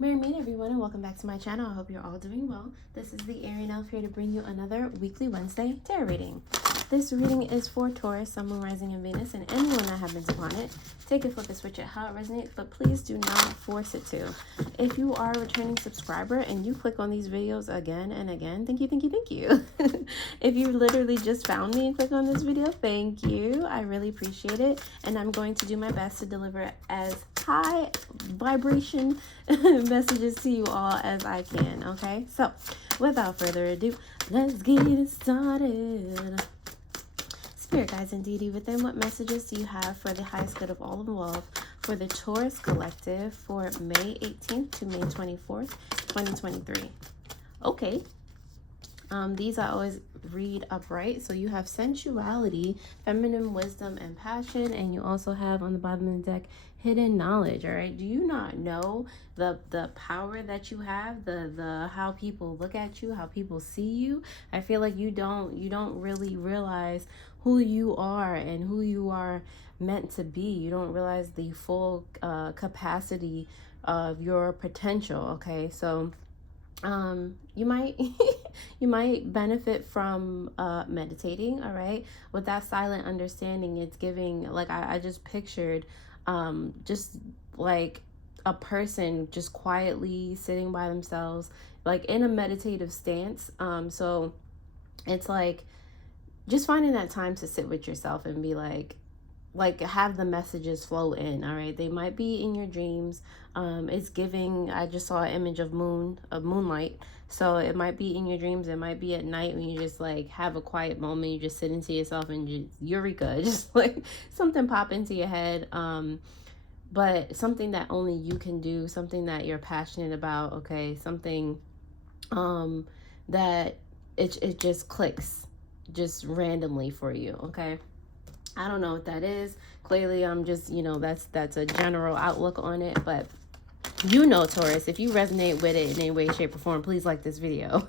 Mermaid everyone, and welcome back to my channel. I hope you're all doing well. This is the Arian Elf here to bring you another weekly Wednesday tarot reading. This reading is for Taurus, Sun, Moon, Rising, and Venus, and anyone that happens upon it. Take it, flip it, switch it, how it resonates, but please do not force it to. If you are a returning subscriber and you click on these videos again and again, thank you, thank you, thank you. If you literally just found me and click on this video, thank you. I really appreciate it, and I'm going to do my best to deliver as high vibration messages to you all as I can. Okay, so without further ado, let's get it started. Spirit guides and deity within, what messages do you have for the highest good of all involved for the Taurus collective for May 18th to May 24th, 2023? Okay. These I always read upright. So you have sensuality, feminine wisdom, and passion, and you also have on the bottom of the deck hidden knowledge. All right, do you not know the power that you have, the how people look at you, how people see you? I feel like you don't really realize who you are and who you are meant to be. You don't realize the full capacity of your potential. Okay, so you might you might benefit from meditating. All right, with that silent understanding, it's giving, like I just pictured just like a person just quietly sitting by themselves, like in a meditative stance. So it's like just finding that time to sit with yourself and be like have the messages flow in. All right, they might be in your dreams. It's giving, I just saw an image of moonlight, so it might be in your dreams. It might be at night when you just like have a quiet moment, you just sit into yourself and just eureka, just like something pop into your head, but something that only you can do, something that you're passionate about. Okay, something that it just clicks just randomly for you. Okay, I don't know what that is. Clearly, I'm just, that's a general outlook on it. But Taurus, if you resonate with it in any way, shape, or form, please like this video.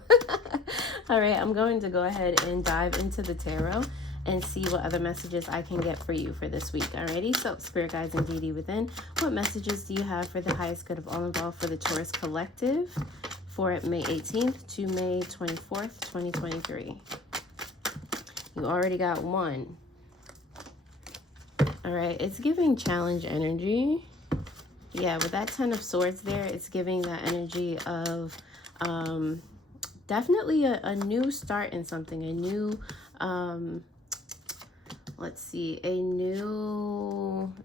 All right, I'm going to go ahead and dive into the tarot and see what other messages I can get for you for this week. Alrighty, so Spirit guides and deity within, what messages do you have for the highest good of all involved for the Taurus collective for May 18th to May 24th, 2023? You already got one. All right, it's giving challenge energy. Yeah, with that 10 of swords there, it's giving that energy of definitely a new start in something, a new, let's see, and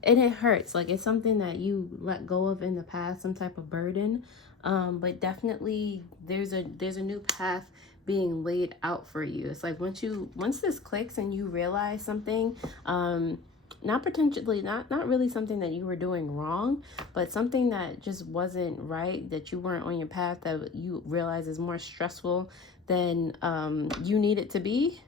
it hurts. Like it's something that you let go of in the past, some type of burden. But definitely there's a new path being laid out for you. It's like once this clicks and you realize something, not really something that you were doing wrong, but something that just wasn't right, that you weren't on your path, that you realize is more stressful than you need it to be.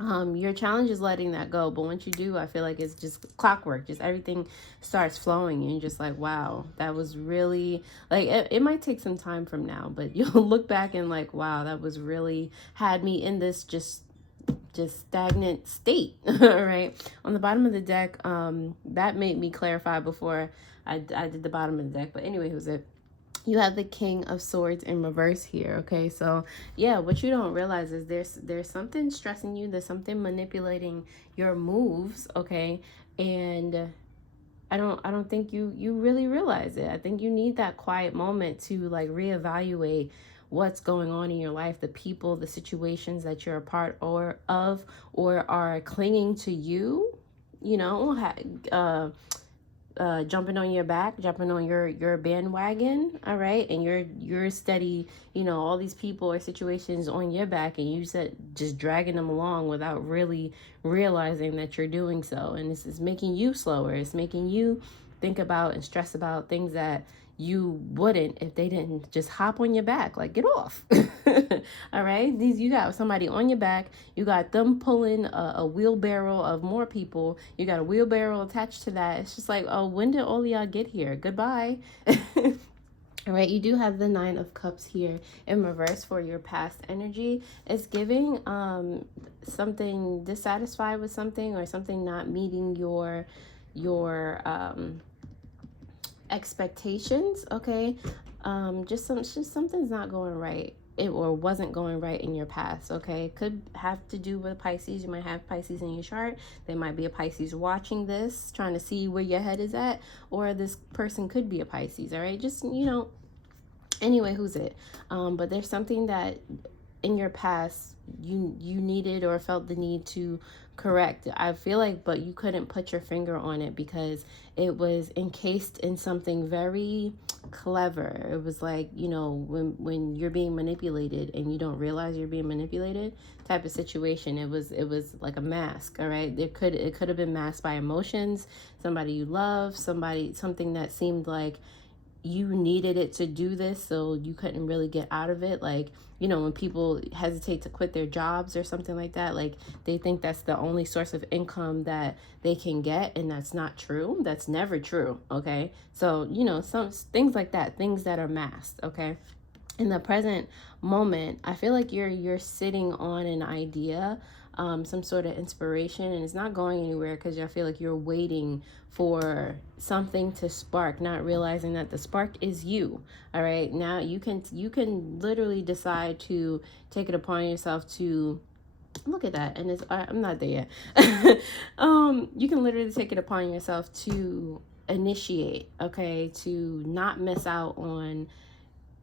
Your challenge is letting that go, but once you do, I feel like it's just clockwork, just everything starts flowing and you're just like, wow, that was really, like, it might take some time from now, but you'll look back and like, wow, that was really had me in this just stagnant state. All right, on the bottom of the deck, that made me clarify before I did the bottom of the deck, but anyway, who's it? You have the King of Swords in reverse here. Okay, so yeah, what you don't realize is there's something stressing you, there's something manipulating your moves. Okay, and I don't think you really realize it. I think you need that quiet moment to like reevaluate what's going on in your life, the people, the situations that you're a part of or are clinging to you, jumping on your back, jumping on your bandwagon. All right, and you're steady, all these people or situations on your back, and you said just dragging them along without really realizing that you're doing so. And this is making you slower. It's making you think about and stress about things that you wouldn't if they didn't just hop on your back. Like, get off. All right, you got somebody on your back, you got them pulling a wheelbarrow of more people, you got a wheelbarrow attached to that. It's just like, oh, when did all of y'all get here? Goodbye. All right, you do have the 9 of Cups here in reverse for your past energy. It's giving something dissatisfied with something, or something not meeting your expectations. Okay, just something's not going right. Or wasn't going right in your past, okay? It could have to do with Pisces. You might have Pisces in your chart. There might be a Pisces watching this, trying to see where your head is at, or this person could be a Pisces, all right? Just, anyway, who's it? But there's something that in your past you needed or felt the need to correct. I feel like, but you couldn't put your finger on it because it was encased in something very clever. It was like, when you're being manipulated and you don't realize you're being manipulated type of situation. It was like a mask, all right? It could have been masked by emotions, somebody you love, something that seemed like you needed it to do this, so you couldn't really get out of it. Like, when people hesitate to quit their jobs or something like that, like they think that's the only source of income that they can get, and that's not true. That's never true, okay? So, some things like that, things that are masked, okay? In the present moment, I feel like you're sitting on an idea, some sort of inspiration, and it's not going anywhere because I feel like you're waiting for something to spark, not realizing that the spark is you. All right, now you can literally decide to take it upon yourself to look at that, and I'm not there yet. You can literally take it upon yourself to initiate, okay, to not miss out on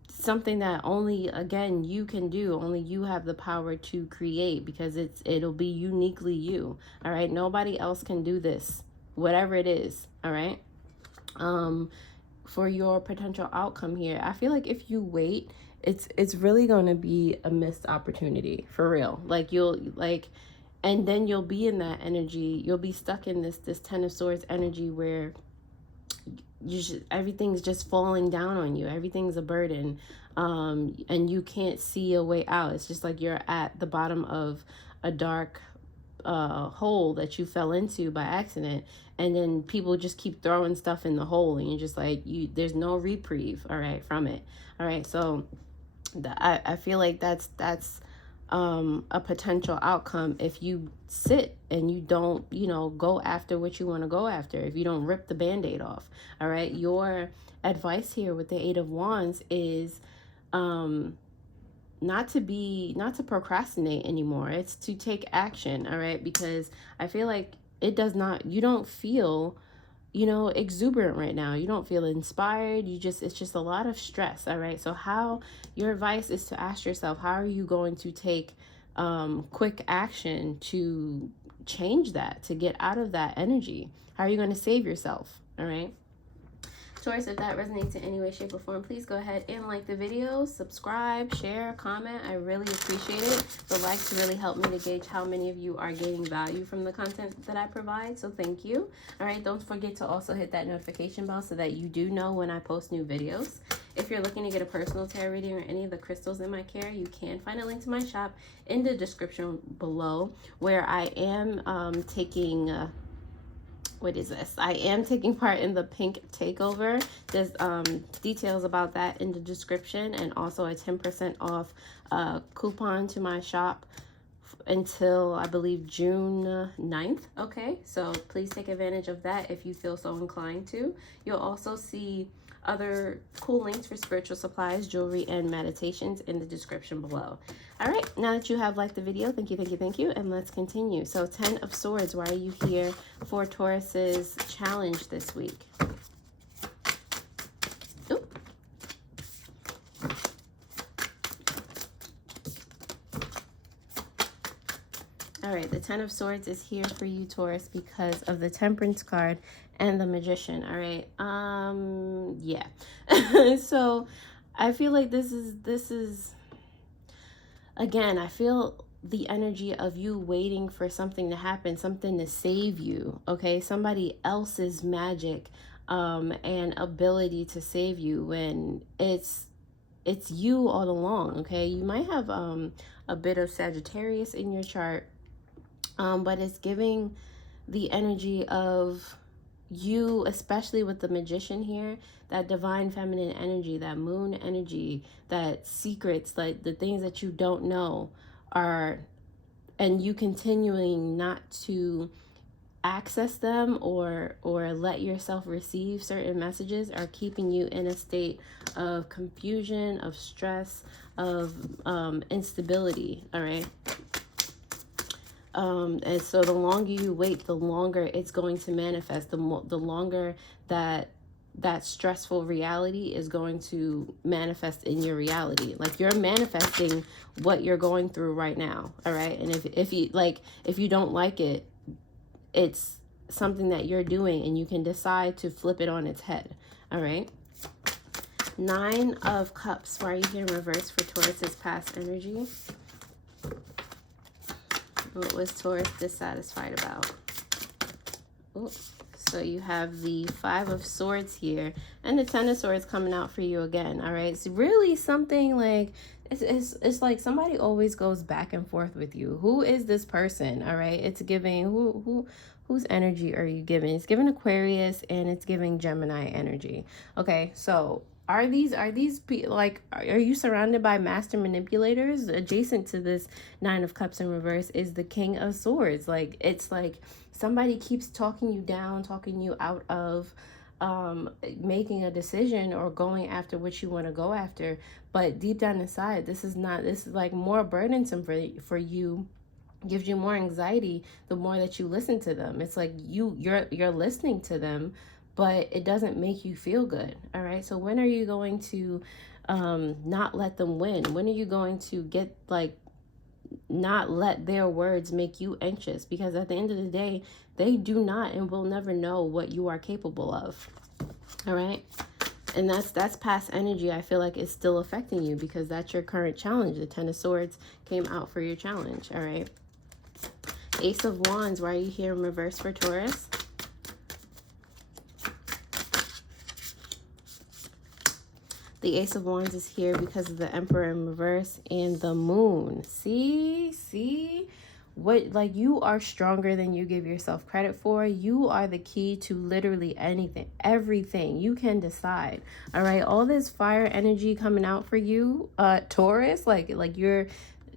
something that only, again, you can do. Only you have the power to create, because it'll be uniquely you. All right, nobody else can do this, whatever it is. All right, for your potential outcome here, I feel like if you wait, it's really going to be a missed opportunity, for real. Like, and then you'll be in that energy, you'll be stuck in this Ten of Swords energy where everything's just falling down on you. Everything's a burden, and you can't see a way out. It's just like you're at the bottom of a dark hole that you fell into by accident, and then people just keep throwing stuff in the hole, and you're just like, there's no reprieve, all right, from it. All right, so I feel like that's a potential outcome if you sit and you don't, go after what you want to go after, if you don't rip the Band-Aid off. All right, your advice here with the Eight of Wands is not to procrastinate anymore. It's to take action, all right? Because I feel like you don't feel, exuberant right now. You don't feel inspired. It's just a lot of stress, all right? So your advice is to ask yourself, how are you going to take quick action to change that, to get out of that energy? How are you going to save yourself, all right? Taurus, if that resonates in any way, shape, or form, please go ahead and like the video, subscribe, share, comment. I really appreciate it. The likes really help me to gauge how many of you are gaining value from the content that I provide, so thank you. All right, don't forget to also hit that notification bell so that you do know when I post new videos. If you're looking to get a personal tarot reading or any of the crystals in my care, you can find a link to my shop in the description below, where I am taking... what is this? I am taking part in the pink takeover. There's details about that in the description, and also a 10% off coupon to my shop until, I believe, June 9th. Okay, so please take advantage of that if you feel so inclined to. You'll also see other cool links for spiritual supplies, jewelry, and meditations in the description below. All right, now that you have liked the video, thank you, and let's continue. So, 10 of Swords, why are you here for Taurus's challenge this week? Ooh. All right, the 10 of Swords is here for you, Taurus, because of the Temperance card and the Magician. All right, yeah. So I feel like this is again, I feel the energy of you waiting for something to happen, something to save you, okay? Somebody else's magic and ability to save you, when it's you all along, okay? You might have a bit of Sagittarius in your chart, but it's giving the energy of you, especially with the Magician here, that divine feminine energy, that moon energy, that secrets, like the things that you don't know are, and you continuing not to access them or let yourself receive certain messages are keeping you in a state of confusion, of stress, of instability. All right. And so the longer you wait, the longer it's going to manifest. The longer that stressful reality is going to manifest in your reality. Like, you're manifesting what you're going through right now. All right. And if you don't like it, it's something that you're doing, and you can decide to flip it on its head. All right. 9 of Cups. Why are you here in reverse for Taurus's past energy? What was Taurus dissatisfied about? Ooh. So you have the 5 of Swords here, and the 10 of Swords coming out for you again. All right. It's really something like, it's like somebody always goes back and forth with you. Who is this person? All right. It's giving, whose energy are you giving? It's giving Aquarius, and it's giving Gemini energy. Okay. So are you surrounded by master manipulators? Adjacent to this 9 of Cups in reverse is the King of Swords. Like, it's like somebody keeps talking you down, talking you out of making a decision or going after what you want to go after. But deep down inside, this is like more burdensome for you, gives you more anxiety the more that you listen to them. It's like you're listening to them, but it doesn't make you feel good. All right. So when are you going to not let them win? When are you going to get, like, not let their words make you anxious? Because at the end of the day, they do not and will never know what you are capable of. All right. And that's past energy. I feel like it's still affecting you because that's your current challenge. The 10 of Swords came out for your challenge. All right. Ace of Wands. Why are you here in reverse for Taurus? The Ace of Wands is here because of the Emperor in reverse and the Moon. See what, like, you are stronger than you give yourself credit for. You are the key to literally anything, everything. You can decide. All right. All this fire energy coming out for you, Taurus, like you're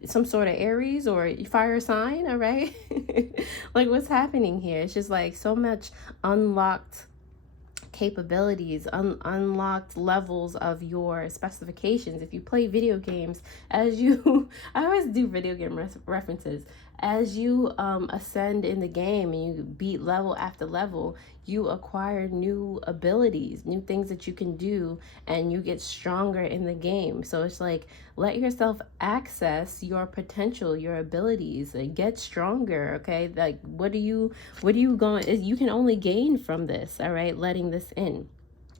some sort of Aries or fire sign. All right. Like, what's happening here? It's just like so much unlocked capabilities, unlocked levels of your specifications. If you play video games, I always do video game references. As you ascend in the game and you beat level after level, you acquire new abilities, new things that you can do, and you get stronger in the game. So it's like, let yourself access your potential, your abilities, like, get stronger. Okay. Like, what are you going, you can only gain from this. All right. Letting this in.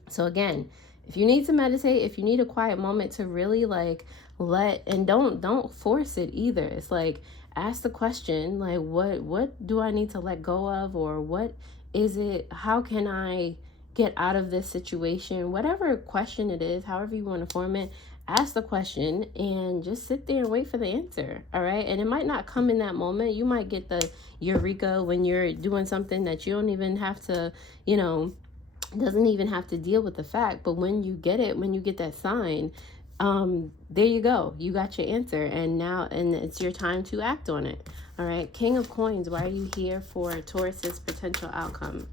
So again, if you need to meditate, if you need a quiet moment to really like and don't force it either. It's like, ask the question, like, what do I need to let go of, or what is it? How can I get out of this situation? Whatever question it is, however you want to form it, ask the question and just sit there and wait for the answer. All right. And it might not come in that moment. You might get the eureka when you're doing something that you don't even have to, doesn't even have to deal with the fact. But when you get it, when you get that sign, there you go. You got your answer, and it's your time to act on it. All right. King of Coins. Why are you here for Taurus's potential outcome?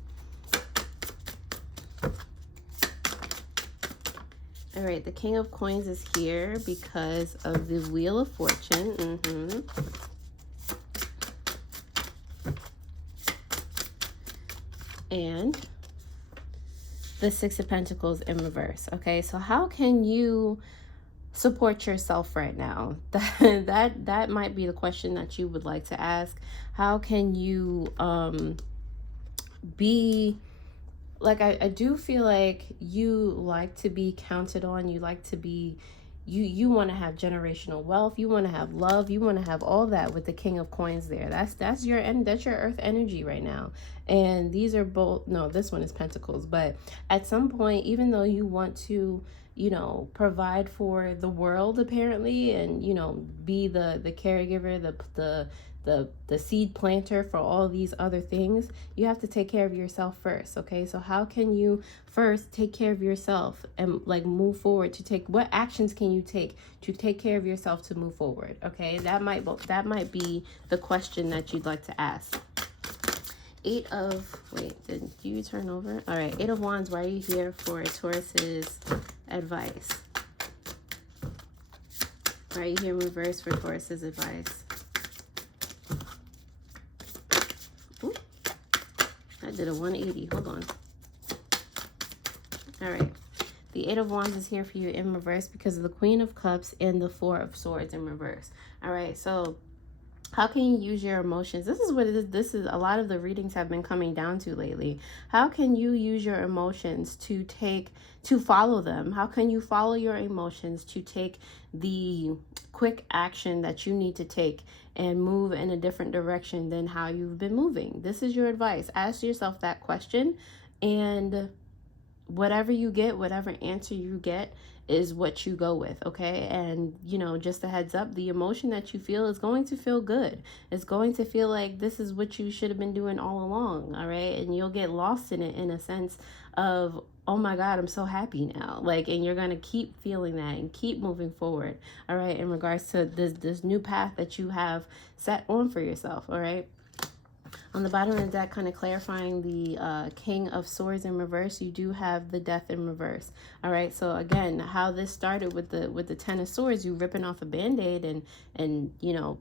All right. The King of Coins is here because of the Wheel of Fortune. And the 6 of Pentacles in reverse. Okay. So how can you support yourself right now? That might be the question that you would like to ask. How can you be like, I do feel like you like to be counted on. You like to be, you want to have generational wealth. You want to have love. You want to have all that with the King of Coins there. That's your Earth energy right now. And these are both, no, this one is Pentacles. But at some point, even though you want to, provide for the world apparently, and, be the caregiver, the seed planter for all these other things, you have to take care of yourself first. Okay. So how can you first take care of yourself and like move forward what actions can you take to take care of yourself to move forward? Okay. That might be the question that you'd like to ask. Wait, did you turn over? All right, 8 of Wands, why are you here for Taurus's advice? Why are you here in reverse for Taurus's advice? Ooh, I did a 180. Hold on. All right. The 8 of Wands is here for you in reverse because of the Queen of Cups and the 4 of Swords in reverse. All right, so how can you use your emotions? This is what it is. This is a lot of the readings have been coming down to lately. How can you use your emotions to follow them? How can you follow your emotions to take the quick action that you need to take and move in a different direction than how you've been moving? This is your advice. Ask yourself that question, and whatever you get, whatever answer you get is what you go with, okay? And, you know, just a heads up, the emotion that you feel is going to feel good. It's going to feel like this is what you should have been doing all along, all right? And you'll get lost in it in a sense of, oh my God, I'm so happy now. Like, and you're going to keep feeling that and keep moving forward, all right? In regards to this new path that you have set on for yourself, all right? On the bottom of the deck, kind of clarifying the King of Swords in reverse, you do have the Death in reverse. All right, so again, how this started with the Ten of Swords, you ripping off a Band-Aid and you know,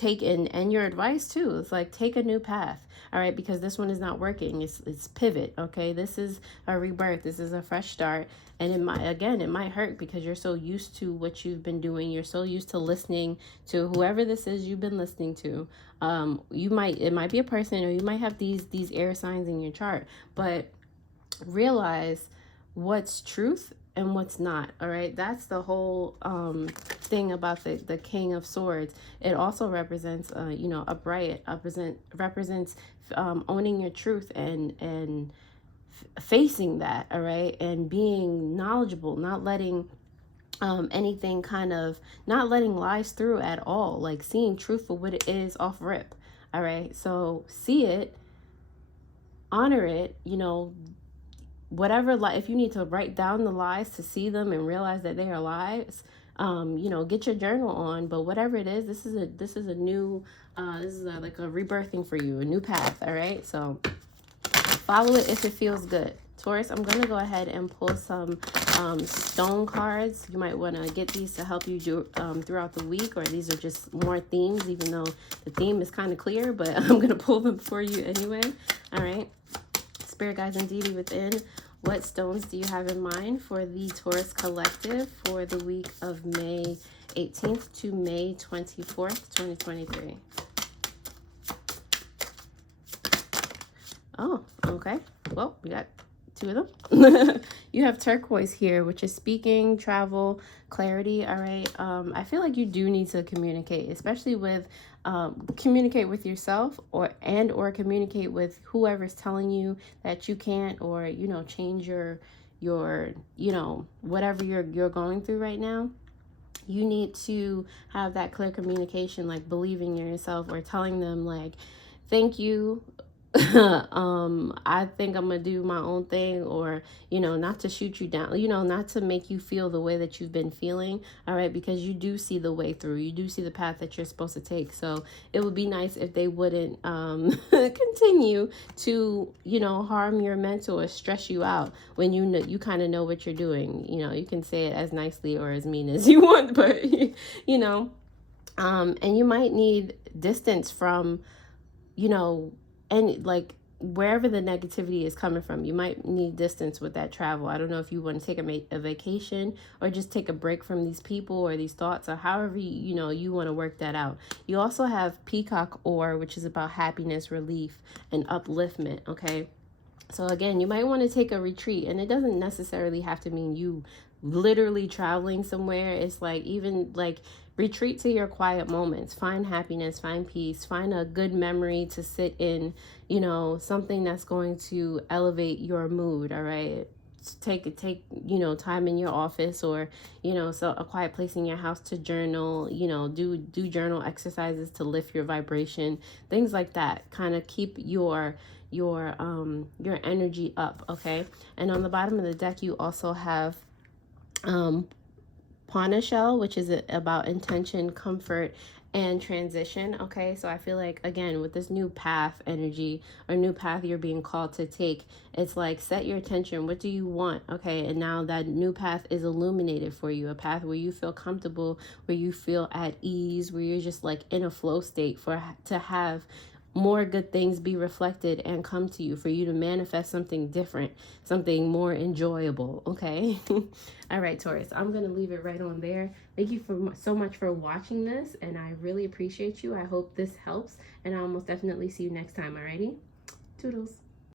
and your advice too. It's like, take a new path. All right, because this one is not working. It's pivot. Okay, this is a rebirth. This is a fresh start. And it might hurt because you're so used to what you've been doing. You're so used to listening to whoever this is you've been listening to. It might be a person, or you might have these air signs in your chart, but realize what's truth and what's not. All right, that's the whole thing about the King of Swords. It also represents you know, upright, represents owning your truth and facing that, all right, and being knowledgeable, not letting anything not letting lies through at all, like seeing truth for what it is off rip. All right, so see it, honor it, you know, whatever, if you need to write down the lies to see them and realize that they are lies, you know, get your journal on. But whatever it is, this is a new like a rebirthing for you, a new path. All right, so follow it if it feels good. Taurus, I'm going to go ahead and pull some stone cards. You might want to get these to help you do throughout the week, or these are just more themes, even though the theme is kind of clear, but I'm going to pull them for you anyway. All right. Spirit guides and deity within, what stones do you have in mind for the Taurus collective for the week of May 18th to May 24th, 2023? Oh, okay. Well, we got 2 of them. You have turquoise here, which is speaking, travel, clarity. All right. I feel like you do need to communicate, especially with communicate with yourself or communicate with whoever's telling you that you can't, or, you know, change your you know, whatever you're going through right now. You need to have that clear communication, like believing in yourself, or telling them like, thank you. I think I'm gonna do my own thing, or, you know, not to shoot you down, you know, not to make you feel the way that you've been feeling. All right, because you do see the way through, you do see the path that you're supposed to take. So it would be nice if they wouldn't continue to, you know, harm your mental or stress you out when you know, you kind of know what you're doing. You know, you can say it as nicely or as mean as you want, but you know, and you might need distance from, you know, and like wherever the negativity is coming from. You might need distance with that travel. I don't know if you want to take a vacation, or just take a break from these people or these thoughts, or however you know you want to work that out. You also have peacock ore, which is about happiness, relief, and upliftment. Okay, so again, you might want to take a retreat, and it doesn't necessarily have to mean you literally traveling somewhere. It's like, even like, retreat to your quiet moments, find happiness, find peace, find a good memory to sit in, you know, something that's going to elevate your mood. All right, take you know, time in your office, or, you know, so a quiet place in your house to journal, you know, do journal exercises to lift your vibration, things like that. Kind of keep your energy up. Okay, and on the bottom of the deck, you also have Pauna shell, which is about intention, comfort, and transition. Okay, so I feel like, again, with this new path energy or new path you're being called to take, it's like, set your attention. What do you want? Okay, and now that new path is illuminated for you, a path where you feel comfortable, where you feel at ease, where you're just like in a flow state to have more good things be reflected and come to you, for you to manifest something different, something more enjoyable. Okay. All right, Taurus, I'm going to leave it right on there. Thank you so much for watching this, and I really appreciate you. I hope this helps, and I'll most definitely see you next time. Alrighty, toodles.